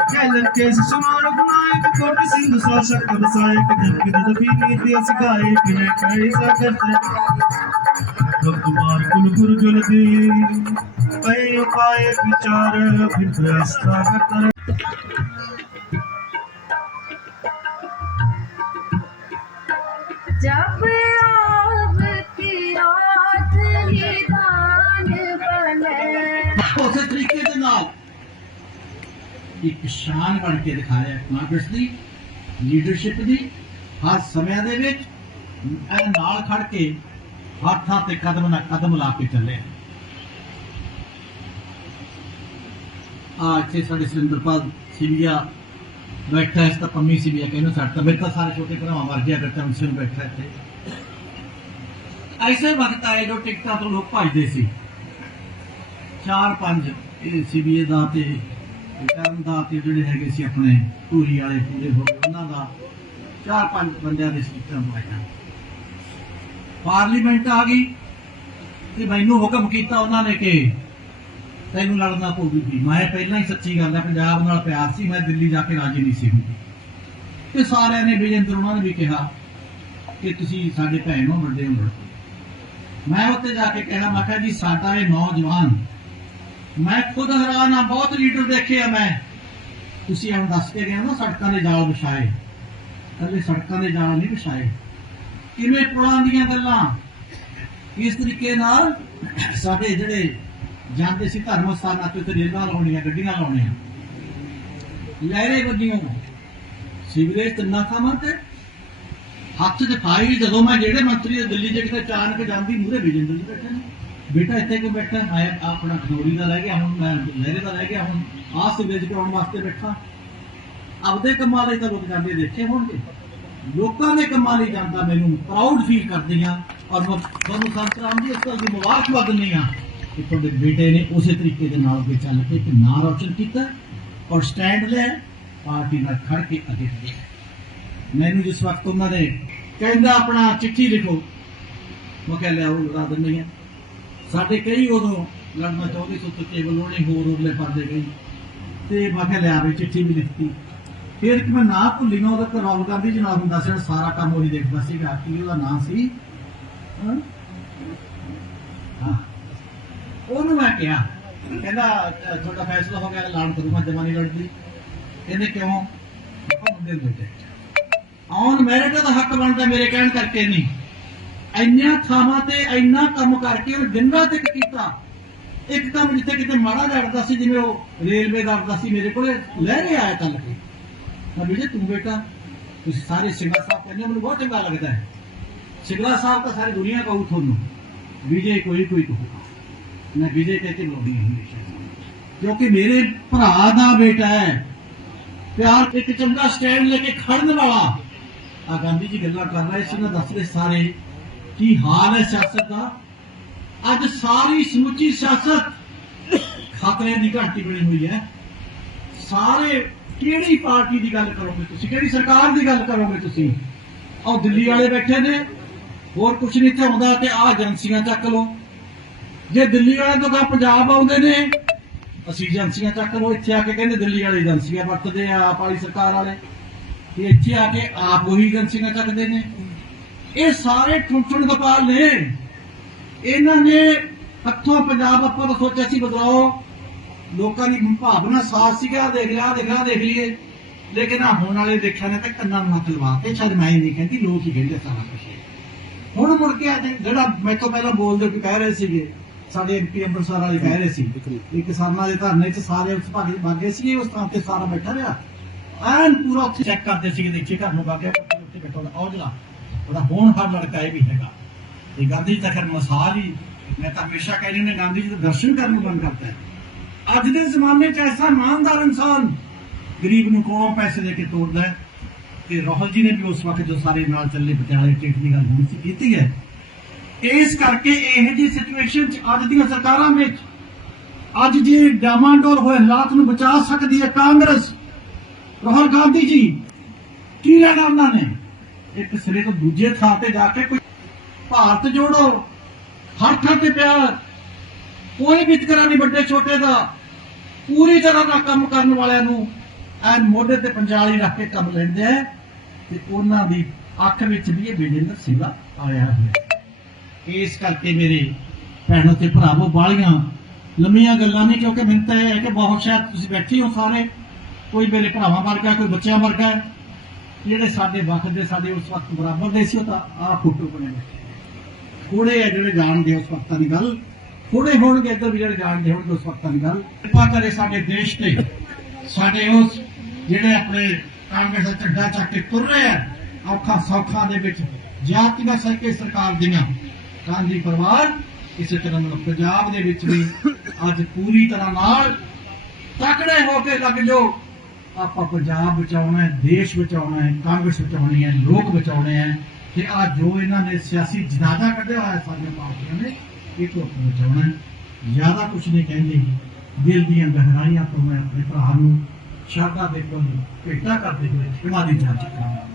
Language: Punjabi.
गैल केस सुनो रघुनायक कोट सिंधु शासक बसायक जनक दबी नीति असकाय किने कैसा करते रघुमार कुल गुरु जल दे पै उपाय विचार फिर रास्ता कर जब आप की रात निदान बने ਇੱਕ ਸ਼ਾਨ ਬਣ ਕੇ ਦਿਖਾਇਆ ਕਾਂਗਰਸ ਦੀ ਲੀਡਰਸ਼ਿਪ ਦੀ, ਹਰ ਸਮਿਆਂ ਦੇ ਵਿੱਚ ਇਹ ਨਾਲ ਖੜ ਕੇ ਹੱਥਾਂ ਤੇ ਕਦਮ ਨਾਲ ਕਦਮ ਲਾ ਕੇ ਚੱਲੇ ਆ ਇੱਥੇ ਸਾਡੇ ਸੁਰਿੰਦਰਪਾਲ ਸਿਵਿਆ ਬੈਠਾ ਹੈ ਤਾਂ ਪੰਮੀ ਸਿਵਿਆ ਕਹਿੰਦੇ ਸਾਡੇ ਤਾਂ ਮੇਰੇ ਤਾਂ ਸਾਰੇ ਛੋਟੇ ਭਰਾਵਾਂ ਵਰਗੇ ਅਗਰ ਤਾਂ ਸਿੰਘ ਬੈਠਾ ਇੱਥੇ। ਐਸੇ ਵਕਤ ਆਏ ਜੋ ਟਿਕਟਾਂ ਤੋਂ ਲੋਕ ਭੱਜਦੇ ਸੀ। ਚਾਰ ਪੰਜ ਇਹ ਸੀਬੀਏ ਦਾ ਤੇ ਕਰਨ ਤੇ ਜਿਹੜੇ ਹੈਗੇ ਸੀ ਆਪਣੇ ਧੂਰੀ ਵਾਲੇ ਪੂਰੇ ਹੋ ਗਏ, ਉਹਨਾਂ ਦਾ ਚਾਰ ਪੰਜ ਬੰਦਿਆਂ ਦੇ ਸੀਟਾਂ ਪਾਈਆਂ ਪਾਰਲੀਮੈਂਟ ਆ ਗਈ ਤੇ ਮੈਨੂੰ ਹੁਕਮ ਕੀਤਾ ਉਹਨਾਂ ਨੇ ਕਿ ਤੈਨੂੰ ਲੜਨਾ ਪਊਗੀ ਮੈਂ ਪਹਿਲਾਂ ਹੀ ਸੱਚੀ ਗੱਲ ਹੈ ਪੰਜਾਬ ਨਾਲ ਪਿਆਰ ਸੀ, ਮੈਂ ਦਿੱਲੀ ਜਾ ਕੇ ਰਾਜੀ ਨਹੀਂ ਸੀ ਹੁੰਦੀ। ਤੇ ਸਾਰਿਆਂ ਨੇ ਵਿਜੇਂਦਰ ਉਹਨਾਂ ਨੇ ਵੀ ਕਿਹਾ ਕਿ ਤੁਸੀਂ ਸਾਡੇ ਭੈਣ ਹੋ ਵੱਡੇ ਹੋ। ਮੈਂ ਉੱਤੇ ਜਾ ਕੇ ਕਹਿਣਾ, ਮੈਂ ਕਿਹਾ ਜੀ, ਸਾਡਾ ਇਹ ਨੌਜਵਾਨ ਮੈਂ ਖੁਦ ਹੈਰਾਨ ਆ ਬਹੁਤ ਲੀਡਰ ਦੇਖੇ ਆ ਮੈਂ। ਤੁਸੀਂ ਐਂ ਦੱਸ ਕੇ ਗਏ ਨਾ, ਸੜਕਾਂ ਦੇ ਜਾਲ ਵਿਛਾਏ। ਕੱਲੇ ਸੜਕਾਂ ਦੇ ਜਾਲ ਨਹੀਂ ਵਿਛਾਏ। ਕਿਵੇਂ ਪੁਲਾਂ ਦੀਆਂ ਗੱਲਾਂ? ਇਸ ਤਰੀਕੇ ਨਾਲ ਸਾਡੇ ਜਿਹੜੇ ਜਾਂਦੇ ਸੀ ਧਰਮ ਸਥਾਨਾਂ ਤੇ ਉੱਤੇ ਰੇਲਾਂ ਲਾਉਣੀਆਂ, ਗੱਡੀਆਂ ਲਾਉਣੀਆਂ। ਲਹਿਰੇ ਵੱਜੀਆਂ ਸੀਵਰੇਜ ਤਿੰਨਾ ਥਾਵਾਂ ਤੇ। ਹੱਥ 'ਚ ਫਾਈ ਜਦੋਂ ਮੈਂ ਜਿਹੜੇ ਮੰਤਰੀ ਦਿੱਲੀ 'ਚ ਕਿਤੇ ਅਚਾਨਕ ਜਾਂਦੀ ਮੂਰੇ ਵਿਜੇਂਦਰ ਜੀ ਬੈਠੇ ਨੇ। ਬੇਟਾ ਇੱਥੇ ਕਿਉਂ ਬੈਠਾ? ਹੈ ਆਪਣਾ ਖਨੌਰੀ ਦਾ ਰਹਿ ਗਿਆ, ਹੁਣ ਮੈਂ ਲਹਿਰੇ ਦਾ ਰਹਿ ਗਿਆ, ਹੁਣ ਆਹ ਸੀਵਰੇਜ ਕਰਾਉਣ ਵਾਸਤੇ ਬੈਠਾ। ਆਪਦੇ ਕੰਮਾਂ ਲਈ ਤਾਂ ਲੋਕ ਜਾਂਦੇ ਦੇਖੇ ਹੋਣਗੇ। ਲੋਕਾਂ ਦੇ ਕੰਮਾਂ ਲਈ ਜਾਂਦਾ ਮੈਨੂੰ ਪ੍ਰਾਊਡ ਫੀਲ ਕਰਦੀ ਆ ਔਰ ਮੈਂ ਤੁਹਾਨੂੰ ਸੰਤ ਜੀ ਇਸ ਗੱਲ ਮੁਬਾਰਕਬਾਦ ਦਿੰਦੀ ਆ ਕਿ ਤੁਹਾਡੇ ਬੇਟੇ ਨੇ ਉਸੇ ਤਰੀਕੇ ਦੇ ਨਾਲ ਅੱਗੇ ਚੱਲ ਕੇ ਇੱਕ ਨਾਂ ਰੌਸ਼ਨ ਕੀਤਾ ਔਰ ਸਟੈਂਡ ਲਿਆ, ਪਾਰਟੀ ਨਾਲ ਖੜ ਕੇ ਅੱਗੇ ਵਧਿਆ ਮੈਨੂੰ ਜਿਸ ਵਕਤ ਉਹਨਾਂ ਨੇ ਕਹਿੰਦਾ ਆਪਣਾ ਚਿੱਠੀ ਲਿਖੋ, ਮੈਂ ਕਿਹਾ ਲਿਆਓ ਲਗਾ ਦਿੰਦੀ ਆ ਸਾਡੇ ਕਈ ਉਦੋਂ ਲੜਨਾ ਚਾਹੁੰਦੇ ਸੀ ਤੇ ਕੇਵਲ ਉਹਨੇ ਹੋਰ ਉਰਲੇ ਪਰਦੇ ਗਈ ਤੇ ਮੈਂ ਕਿਹਾ ਲਿਆ ਵੀ ਚਿੱਠੀ ਵੀ ਲਿਖਤੀ। ਫਿਰ ਇੱਕ ਮੈਂ ਨਾਂ ਭੁੱਲੀ ਨਾ ਉਹਦਾ ਤਾਂ ਰਾਹੁਲ ਗਾਂਧੀ ਜੀ ਨਾਮ ਹੁੰਦਾ ਸੀ ਸਾਰਾ ਕੰਮ ਉਹੀ ਦੇਖਦਾ ਸੀਗਾ ਕੀ ਉਹਦਾ ਨਾਂ ਸੀ। ਹਾਂ? ਉਹਨੂੰ ਮੈਂ ਕਿਹਾ, ਕਹਿੰਦਾ, ਤੁਹਾਡਾ ਫੈਸਲਾ ਹੋ ਗਿਆ, ਐਲਾਨ ਕਰੂੰਗਾ ਜਮਾ ਨਹੀਂ ਲੜਦੀ। ਕਹਿੰਦੇ, ਕਿਉਂ? ਮੈਂ ਕਿਹਾ ਮੁੰਡੇ ਨੂੰ ਮੈਰਿਟ ਦਾ ਹੱਕ ਬਣਦਾ, ਮੇਰੇ ਕਹਿਣ ਕਰਕੇ ਨਹੀਂ। ਇੰਨੀਆਂ ਥਾਵਾਂ ਤੇ ਇੰਨਾ ਕੰਮ ਕਰਕੇ ਉਹ ਦਿਨ ਰਾਤ ਕੀਤਾ। ਇੱਕ ਕੰਮ ਜਿੱਥੇ ਕਿਤੇ ਮਾੜਾ ਲੜਦਾ ਸੀ, ਜਿਵੇਂ ਉਹ ਰੇਲਵੇ ਦਾ ਆਉਂਦਾ ਸੀ, ਮੇਰੇ ਕੋਲੇ ਲੈ ਕੇ ਆਇਆ ਕੱਲ ਕੇ ਮੈਂ ਵੀਰੇ ਤੂੰ ਬੇਟਾ, ਤੁਸੀਂ ਸਾਰੇ ਸਿੰਘਾ ਸਾਹਿਬ ਕਹਿੰਦੇ ਮੈਨੂੰ ਬਹੁਤ ਚੰਗਾ ਲੱਗਦਾ ਹੈ। ਸਿੰਘਾ ਸਾਹਿਬ ਤਾਂ ਸਾਰੀ ਦੁਨੀਆ ਕਹੂ ਤੁਹਾਨੂੰ, ਵਿਜੇ ਕੋਈ ਕੋਈ ਕਹੂਗਾ ਮੈਂ ਵਿਜੇ ਕਹਿ ਕੇ ਬੋਲਦੀ ਹਾਂ ਹਮੇਸ਼ਾ। ਕਿਉਂਕਿ ਮੇਰੇ ਭਰਾ ਦਾ ਬੇਟਾ ਹੈ। ਪਿਆਰ ਇੱਕ ਚੰਗਾ ਸਟੈਂਡ ਲੈ ਕੇ ਖੜਨ ਵਾਲਾ। ਆ ਗਾਂਧੀ ਜੀ ਗੱਲਾਂ ਕਰ ਰਹੇ ਸੀ ਨਾ ਦੱਸ ਰਹੇ ਸਾਰੇ। ਕੀ ਹਾਲ ਹੈ ਸਿਆਸਤ ਦਾ। ਅੱਜ ਸਾਰੀ ਸਮੁੱਚੀ ਸਿਆਸਤ ਖਤਰੇ ਦੀ ਘੰਟੀ ਬਣੀ ਹੋਈ ਹੈ। ਸਾਰੇ ਕਿਹੜੀ ਪਾਰਟੀ ਦੀ ਗੱਲ ਕਰੋਗੇ ਤੁਸੀਂ? ਕਿਹੜੀ ਸਰਕਾਰ ਦੀ ਗੱਲ ਕਰੋਗੇ ਤੁਸੀਂ? ਆਹ ਦਿੱਲੀ ਵਾਲੇ ਬੈਠੇ ਨੇ। ਹੋਰ ਕੁਝ ਨਹੀਂ ਇੱਥੇ ਆਉਂਦਾ ਤੇ ਆਹ ਏਜੰਸੀਆਂ ਚੱਕ ਲਓ। ਜੇ ਦਿੱਲੀ ਵਾਲੇ ਤੋਂ ਗਾ ਪੰਜਾਬ ਆਉਂਦੇ ਨੇ, ਅਸੀਂ ਏਜੰਸੀਆਂ ਚੱਕ ਲਓ। ਇੱਥੇ ਆ ਕੇ ਕਹਿੰਦੇ ਦਿੱਲੀ ਵਾਲੇ ਏਜੰਸੀਆਂ ਵਰਤਦੇ ਆ, ਆਪ ਵਾਲੀ ਸਰਕਾਰ ਵਾਲੇ। ਤੇ ਇੱਥੇ ਆ ਕੇ ਆਪ ਉਹੀ ਏਜੰਸੀਆਂ ਚੱਕਦੇ ਨੇ। ਇਹ ਸਾਰੇ ਠੁੰਠਣ ਗੋਪਾਲ ਨੇ, ਇਹਨਾਂ ਨੇ ਹੱਥੋਂ ਪੰਜਾਬ ਆਪਾਂ ਤਾਂ ਸੋਚਿਆ ਸੀ ਬਦਲਾਓ। ਲੋਕਾਂ ਦੀ ਭਾਵਨਾ ਸਾਫ਼ ਸੀਗਾ, ਦੇਖ ਲਿਆ ਦੇਖ ਲਿਆ, ਦੇਖ ਲਈਏ। ਲੇਕਿਨ ਆ ਹੋਣ ਵਾਲੇ ਦੇਖਿਆ ਨੇ ਤਾਂ ਕੰਨਾਂ ਨੂੰ ਹੱਥ ਲਵਾ ਤੇ ਸ਼ਾਇਦ ਮੈਂ ਹੀ ਨਹੀਂ ਕਹਿੰਦੀ, ਲੋਕ ਹੀ ਕਹਿੰਦੇ ਸਾਰਾ ਕੁਝ ਹੁਣ ਮੁੜ ਕੇ ਆ ਜਿਹੜਾ ਤੋਂ ਪਹਿਲਾਂ ਬੋਲਦੇ ਕਿ ਕਹਿ ਰਹੇ ਸੀਗੇ, ਸਾਡੇ ਐਮਪੀ ਅੰਮ੍ਰਿਤਸਰ ਵਾਲੇ ਕਹਿ ਰਹੇ ਸੀ ਕਿ ਕਿਸਾਨਾਂ ਦੇ ਧਰਨੇ 'ਚ ਸਾਰੇ ਉਸ ਭਾਗੇ ਬਾਗੇ ਸੀ ਉਸ ਥਾਂ ਤੇ ਸਾਰਾ ਬੈਠਾ ਰਿਹਾ। ਐਨ ਪੂਰਾ ਉੱਥੇ ਚੈੱਕ ਕਰਦੇ ਸੀਗੇ ਦੇਖੇ ਘਰ ਨੂੰ ਬਾਗੇ ਉੱਥੇ ਬੈਠਾ ਔਜਲਾ ਉਹਦਾ ਹੋਣਹਾਰ ਲੜਕਾ ਇਹ ਵੀ ਹੈਗਾ। ਤੇ ਗਾਂਧੀ ਜੀ ਤਾਂ ਖੈਰ ਮਸਾਲ ਹੀ, ਮੈਂ ਤਾਂ ਹਮੇਸ਼ਾ ਕਹਿੰਦੀ ਨੇ ਗਾਂਧੀ ਜੀ ਦੇ ਦਰਸ਼ਨ ਕਰਨ ਨੂੰ ਬੰਦ ਕਰਤਾ ਹੈ। ਅੱਜ ਦੇ ਜ਼ਮਾਨੇ 'ਚ ਐਸਾ ਇਮਾਨਦਾਰ ਇਨਸਾਨ ਗਰੀਬ ਨੂੰ ਕੋਲੋਂ ਪੈਸੇ ਦੇ ਕੇ ਤੋੜਦਾ ਹੈ? ਤੇ ਰਾਹੁਲ ਜੀ ਨੇ ਵੀ ਉਸ ਵਕਤ ਜੋ ਸਾਰੇ ਨਾਲ ਚੱਲੇ ਪਟਿਆਲੇ ਟਿਕਟ ਦੀ ਗੱਲ ਹੋਈ ਸੀ, ਕੀਤੀ ਹੈ। ਇਸ ਕਰਕੇ ਇਹ ਜੀ ਸਿਚੁਏਸ਼ਨ 'ਚ ਅੱਜ ਦੀਆਂ ਸਰਕਾਰਾਂ ਵਿੱਚ, ਅੱਜ ਜੇ ਡਾਮਾਡੋਲ ਹੋਏ ਹਾਲਾਤ ਨੂੰ ਬਚਾ ਸਕਦੀ ਹੈ ਕਾਂਗਰਸ, ਰਾਹੁਲ ਗਾਂਧੀ ਜੀ, ਕੀ ਲੈਣਾ ਉਹਨਾਂ ਨੇ? ਇੱਕ ਸਿਰੇ ਤੋਂ ਦੂਜੇ ਥਾਂ ਤੇ ਜਾ ਕੇ ਕੋਈ ਭਾਰਤ ਜੋੜੋ। ਹਰ ਥਾਂ ਤੇ ਪਿਆਰ। ਕੋਈ ਵਿਤਕਰਾ ਨਹੀਂ ਵੱਡੇ ਛੋਟੇ ਦਾ। ਪੂਰੀ ਤਰ੍ਹਾਂ ਦਾ ਕੰਮ ਕਰਨ ਵਾਲਿਆਂ ਨੂੰ ਐਨ ਮੋਢੇ ਤੇ ਪੰਜਾਲੀ ਰੱਖ ਕੇ ਕੰਮ ਲੈਂਦੇ ਆ। ਤੇ ਉਹਨਾਂ ਦੀ ਅੱਖ ਵਿੱਚ ਵੀ ਇਹ ਵਿਜੇਂਦਰ ਸਿੰਘਾ ਆਇਆ ਹੈ। ਇਸ ਕਰਕੇ ਮੇਰੇ ਭੈਣੋ ਤੇ ਭਰਾਵੋ ਬਾਲੀਆਂ ਲੰਮੀਆਂ ਗੱਲਾਂ ਨਹੀਂ, ਕਿਉਂਕਿ ਮੈਨੂੰ ਤਾਂ ਇਹ ਹੈ ਕਿ ਬਹੁਤ ਸ਼ਾਇਦ ਤੁਸੀਂ ਬੈਠੇ ਹੋ ਸਾਰੇ। ਕੋਈ ਮੇਰੇ ਭਰਾਵਾਂ ਵਰਗਾ, ਕੋਈ ਬੱਚਿਆਂ ਵਰਗਾ ਜਿਹੜੇ ਸਾਡੇ ਵਕਤ ਦੇ, ਸਾਡੇ ਉਸ ਵਕਤ ਬਰਾਬਰ ਦੇ ਸੀ, ਉਹ ਤਾਂ ਆਹ ਫੋਟੋ ਬਣੇ ਬੈਠੇ ਥੋੜੇ ਆ ਜਿਹੜੇ ਜਾਣਦੇ ਉਸ ਵਕਤਾਂ ਦੀ ਗੱਲ ਥੋੜੇ ਹੋਣਗੇ ਇੱਧਰ ਵੀ ਜਿਹੜੇ ਜਾਣਦੇ ਹੋਣਗੇ ਉਸ ਵਕਤਾਂ ਦੀ ਗੱਲ। ਕਿਰਪਾ ਕਰੇ ਸਾਡੇ ਦੇਸ਼ ਤੇ, ਸਾਡੇ ਉਸ ਜਿਹੜੇ ਆਪਣੇ ਕਾਂਗਰਸ ਦਾ ਝੰਡਾ ਚੱਕ ਕੇ ਤੁਰ ਰਹੇ ਆ, ਔਖਾ ਸੌਖਾ ਦੇ ਵਿੱਚ ਜਾਤੀਆਂ ਸਰਕੇ ਸਰਕਾਰ ਦੀਆਂ। ਗਾਂਧੀ ਪਰਿਵਾਰ, ਇਸੇ ਤਰ੍ਹਾਂ ਨਾਲ ਪੰਜਾਬ ਦੇ ਵਿੱਚ ਵੀ ਅੱਜ ਪੂਰੀ ਤਰ੍ਹਾਂ ਨਾਲ ਤਕੜੇ ਹੋ ਕੇ ਲੱਗ ਜਾਓ। ਆਪਾਂ ਪੰਜਾਬ ਬਚਾਉਣਾ ਹੈ, ਦੇਸ਼ ਬਚਾਉਣਾ ਹੈ, ਕਾਂਗਰਸ ਬਚਾਉਣੀ ਹੈ, ਲੋਕ ਬਚਾਉਣੇ ਹੈ ਤੇ ਆ ਜੋ ਇਹਨਾਂ ਨੇ ਸਿਆਸੀ ਜਨਾਜ਼ਾ ਕੱਢਿਆ ਹੋਇਆ ਸਾਰੀਆਂ ਪਾਰਟੀਆਂ ਨੇ, ਇਹ ਤੋਂ ਆਪਾਂ ਬਚਾਉਣਾ ਹੈ। ਜ਼ਿਆਦਾ ਕੁਝ ਨਹੀਂ ਕਹਿੰਦੀ। ਦਿਲ ਦੀਆਂ ਗਹਿਰਾਈਆਂ ਤੋਂ ਮੈਂ ਆਪਣੇ ਭਰਾ ਨੂੰ ਸ਼ਰਧਾ ਦੇ ਕੋਲ ਭੇਟਾ ਕਰਦੇ ਹੋਏ ਇਹਨਾਂ ਦੀ ਜਾਂਚ ਕਰਾਂਗਾ।